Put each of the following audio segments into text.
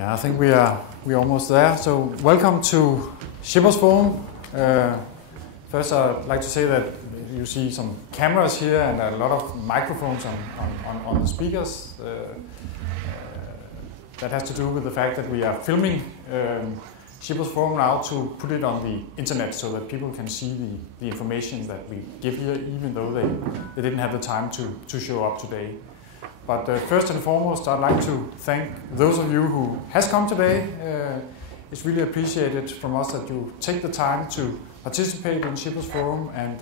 Yeah, I think we're almost there. So welcome to Shippers Forum. First, I'd like to say that you see some cameras here and a lot of microphones on the speakers. That has to do with the fact that we are filming Shippers Forum now to put it on the internet so that people can see the information that we give here, even though they didn't have the time to show up today. But first and foremost, I'd like to thank those of you who has come today. It's really appreciated from us that you take the time to participate in Shippers Forum and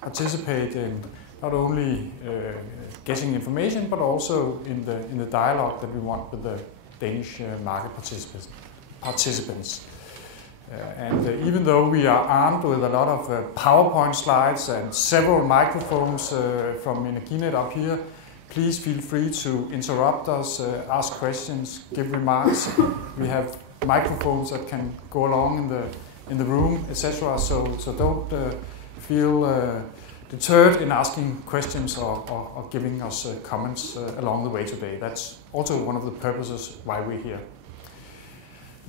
participate in not only getting information, but also in the dialogue that we want with the Danish market participants. Even though we are armed with a lot of PowerPoint slides and several microphones from Energinet up here, please feel free to interrupt us, ask questions, give remarks. We have microphones that can go along in the room, etc. So don't feel deterred in asking questions or giving us comments along the way today. That's also one of the purposes why we're here.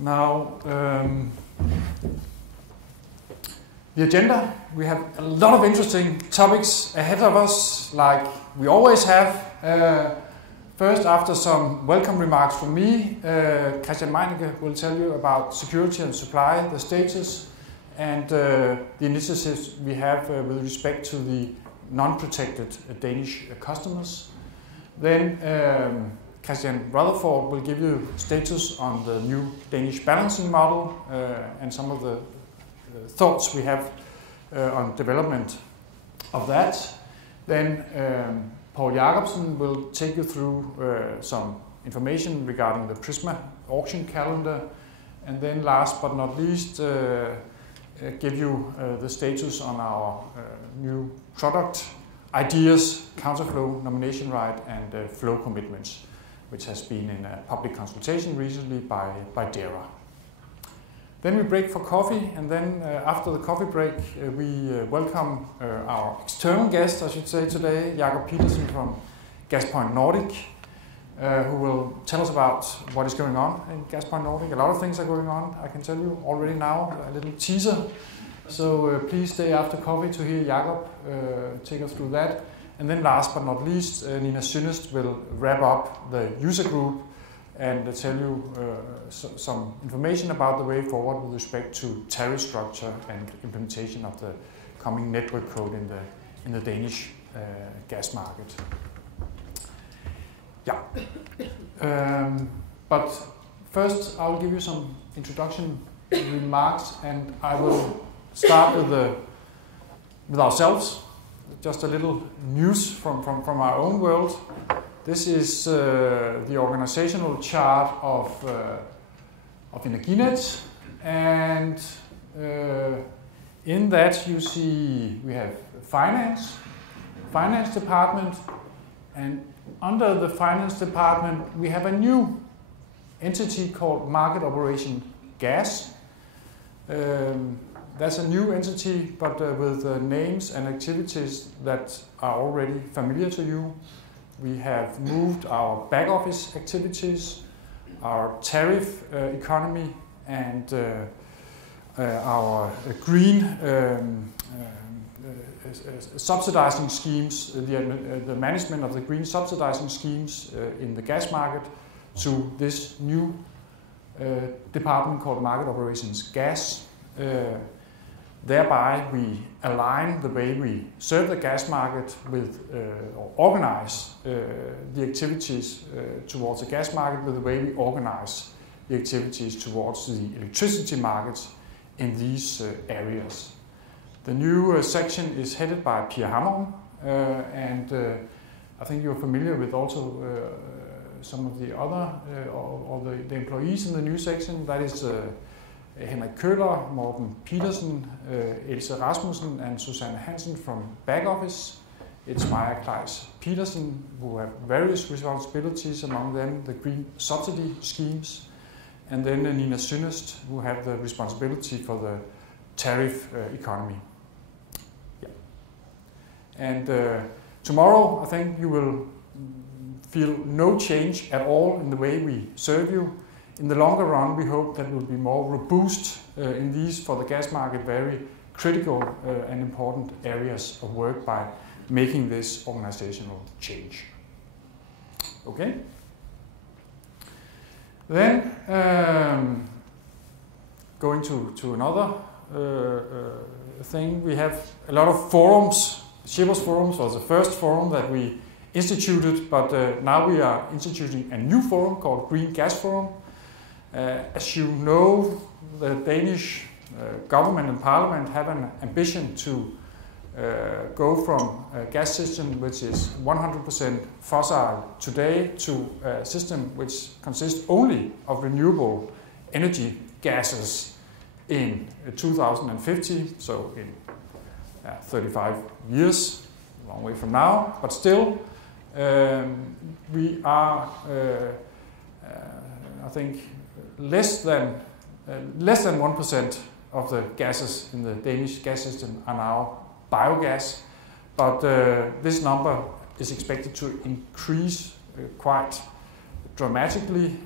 Now, the agenda, we have a lot of interesting topics ahead of us, like we always have. First, after some welcome remarks from me, Christian Meinecke will tell you about security and supply, the status, and the initiatives we have with respect to the non-protected Danish customers. Then Christian Rutherford will give you status on the new Danish balancing model and some of the thoughts we have on development of that. Then Paul Jacobsen will take you through some information regarding the Prisma auction calendar. And then last but not least, give you the status on our new product ideas, counterflow, nomination right, and flow commitments, which has been in a public consultation recently by DERA. Then we break for coffee, and then after the coffee break, we welcome our external guest, I should say today, Jacob Petersen from Gaspoint Nordic, who will tell us about what is going on in Gaspoint Nordic. A lot of things are going on, I can tell you already now, a little teaser. So please stay after coffee to hear Jacob take us through that. And then last but not least, Nina Synnest will wrap up the user group and tell you some information about the way forward with respect to tariff structure and implementation of the coming network code in the Danish gas market. Yeah. But first, I will give you some introduction remarks, and I will start with ourselves. Just a little news from our own world. This is the organizational chart of Energinet, and in that you see we have finance department, and under the finance department we have a new entity called Market Operation Gas. That's a new entity, but with names and activities that are already familiar to you. We have moved our back office activities, our tariff economy, and our green subsidizing schemes, the management of the green subsidizing schemes in the gas market to this new department called Market Operations Gas. Thereby, we align the way we serve the gas market with, or organize the activities towards the gas market with the way we organize the activities towards the electricity markets in these areas. The new section is headed by Pia Hammerm, and I think you're familiar with also some of the other, or the employees in the new section. That is Henrik Køller, Morten Petersen, Else Rasmussen, and Susanne Hansen from back office. It's Maja Kleis Petersen, who have various responsibilities, among them the green subsidy schemes, and then Nina Synnest, who have the responsibility for the tariff economy. Yeah. And tomorrow, I think you will feel no change at all in the way we serve you. in the longer run, we hope that we'll be more robust in these, for the gas market, very critical and important areas of work by making this organizational change. Okay? Then, going to another thing, we have a lot of forums. Sheppe's Forums was the first forum that we instituted, but now we are instituting a new forum called Green Gas Forum. As you know, the Danish government and parliament have an ambition to go from a gas system which is 100% fossil today to a system which consists only of renewable energy gases in 2050, so in 35 years, a long way from now, but still we are, I think, less than 1% of the gases in the Danish gas system are now biogas, but this number is expected to increase quite dramatically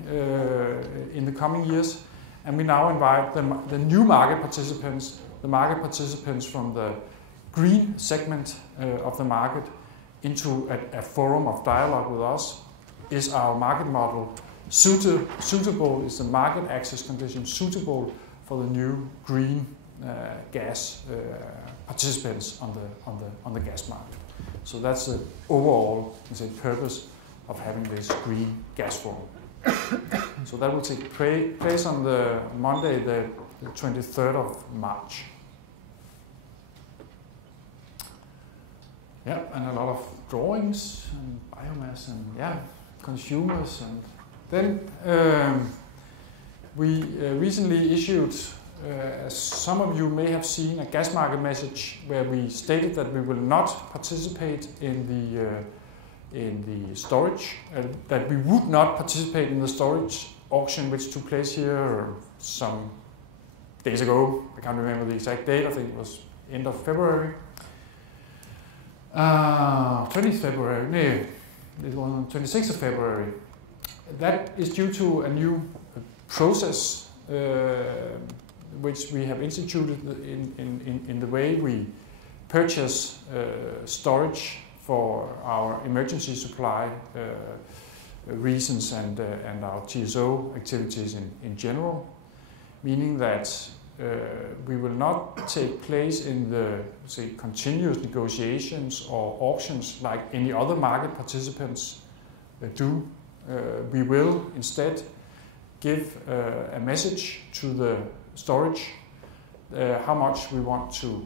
in the coming years, and we now invite the new market participants, from the green segment of the market, into a forum of dialogue with us. Is our market model suitable? Is the market access condition suitable for the new green gas participants on the gas market? So that's the overall, purpose of having this green gas forum. So that will take place on the Monday, the 23rd of March. Yeah, and a lot of drawings and biomass and consumers. And then we recently issued, as some of you may have seen, a gas market message where we stated that we will not participate in the storage, that we would not participate in the storage auction which took place here some days ago. I can't remember the exact date. I think it was end of February. 20th February, no, it was on 26th of February. That is due to a new process which we have instituted in the way we purchase storage for our emergency supply reasons and our TSO activities in general, meaning that we will not take place in the continuous negotiations or auctions like any other market participants do. We will instead give a message to the storage how much we want to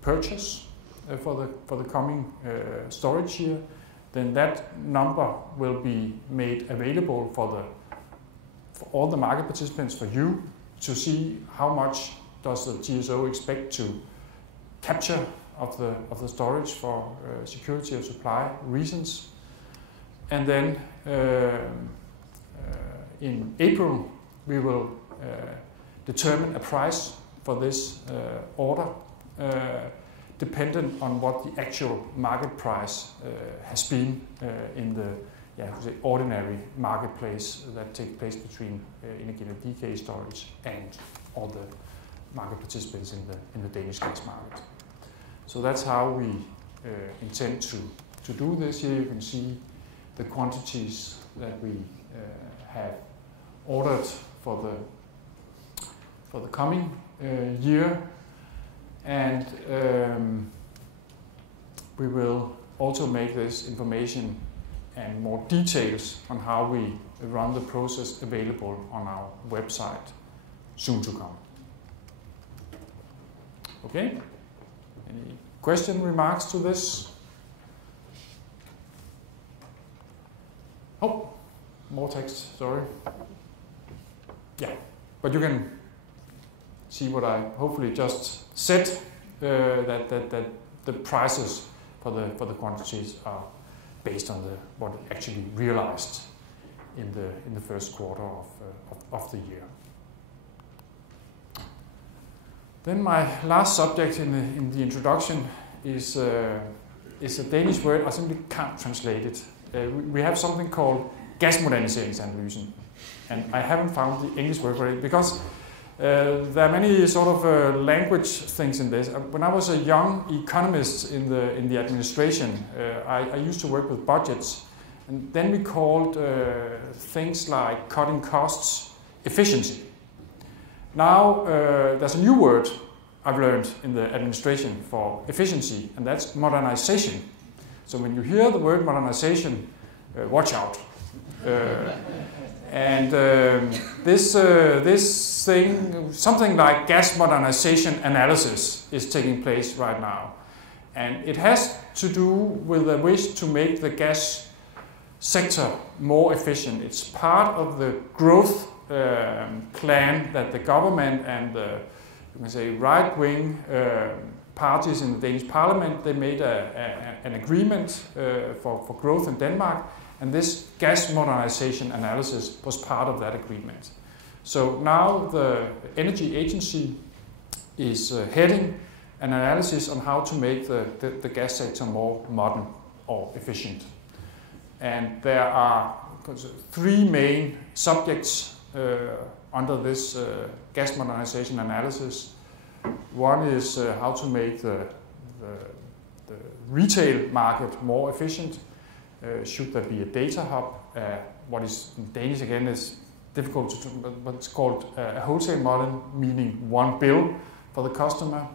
purchase for the coming storage year. Then that number will be made available for all the market participants, for you, to see how much does the TSO expect to capture of the storage for security of supply reasons. And then in April we will determine a price for this order dependent on what the actual market price has been in the ordinary marketplace that takes place between Energinet.dk storage and all the market participants in the Danish gas market. So that's how we intend to do this. Here you can see the quantities that we have ordered for the coming year, and we will also make this information and more details on how we run the process available on our website soon to come. Okay? Any question, remarks to this? Oh, more text, sorry. Yeah, but you can see what I hopefully just said, that the prices for the quantities are based on what actually realized in the first quarter of the year. Then my last subject in the introduction is a Danish word. I simply can't translate it. We have something called gasmoderniseringsanalysen. And I haven't found the English word for it because there are many sort of language things in this. When I was a young economist in the administration, I used to work with budgets, and then we called things like cutting costs efficiency. Now there's a new word I've learned in the administration for efficiency, and that's modernization. So when you hear the word modernization, watch out. This thing, something like gas modernization analysis, is taking place right now. And it has to do with a wish to make the gas sector more efficient. It's part of the growth plan that the government and the, you can say, right-wing parties in the Danish parliament, they made an agreement for growth in Denmark. And this gas modernization analysis was part of that agreement. So now the Energy Agency is heading an analysis on how to make the gas sector more modern or efficient. And there are 3 main subjects under this gas modernization analysis. One is how to make the retail market more efficient. Should there be a data hub? What is in Danish again is difficult to, but it's called a wholesale model, meaning one bill for the customer.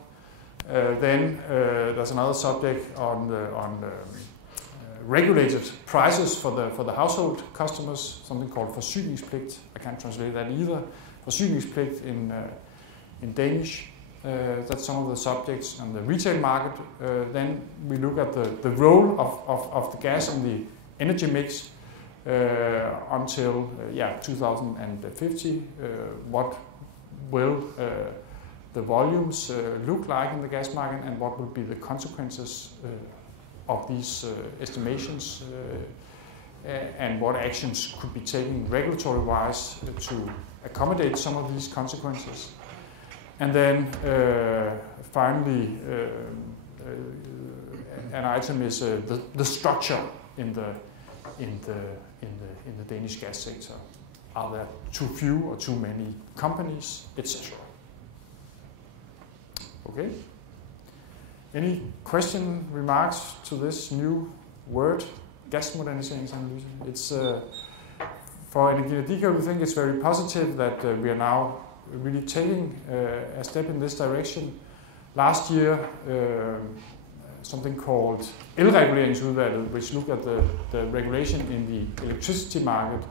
Then there's another subject on regulated prices for the household customers, something called forsyningspligt. I can't translate that either. Forsyningspligt in Danish. That's some of the subjects on the retail market. Then we look at the role of the gas in the energy mix until 2050. What will the volumes look like in the gas market, and what will be the consequences of these estimations, and what actions could be taken regulatory-wise to accommodate some of these consequences. And then finally, an item is the structure in the Danish gas sector. Are there too few or too many companies, etc.? Okay. Any question, remarks to this new word, gas moderniseringsanalyse? It's for Energinet.dk, we think it's very positive that we are now really taking a step in this direction. Last year, something called Elreguleringsudvalget, which looked at the regulation in the electricity market,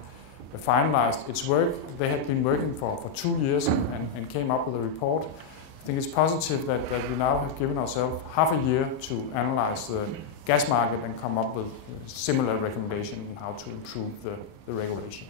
finalized its work. They had been working for 2 years and came up with a report. I think it's positive that we now have given ourselves half a year to analyze the gas market and come up with similar recommendations on how to improve the regulation.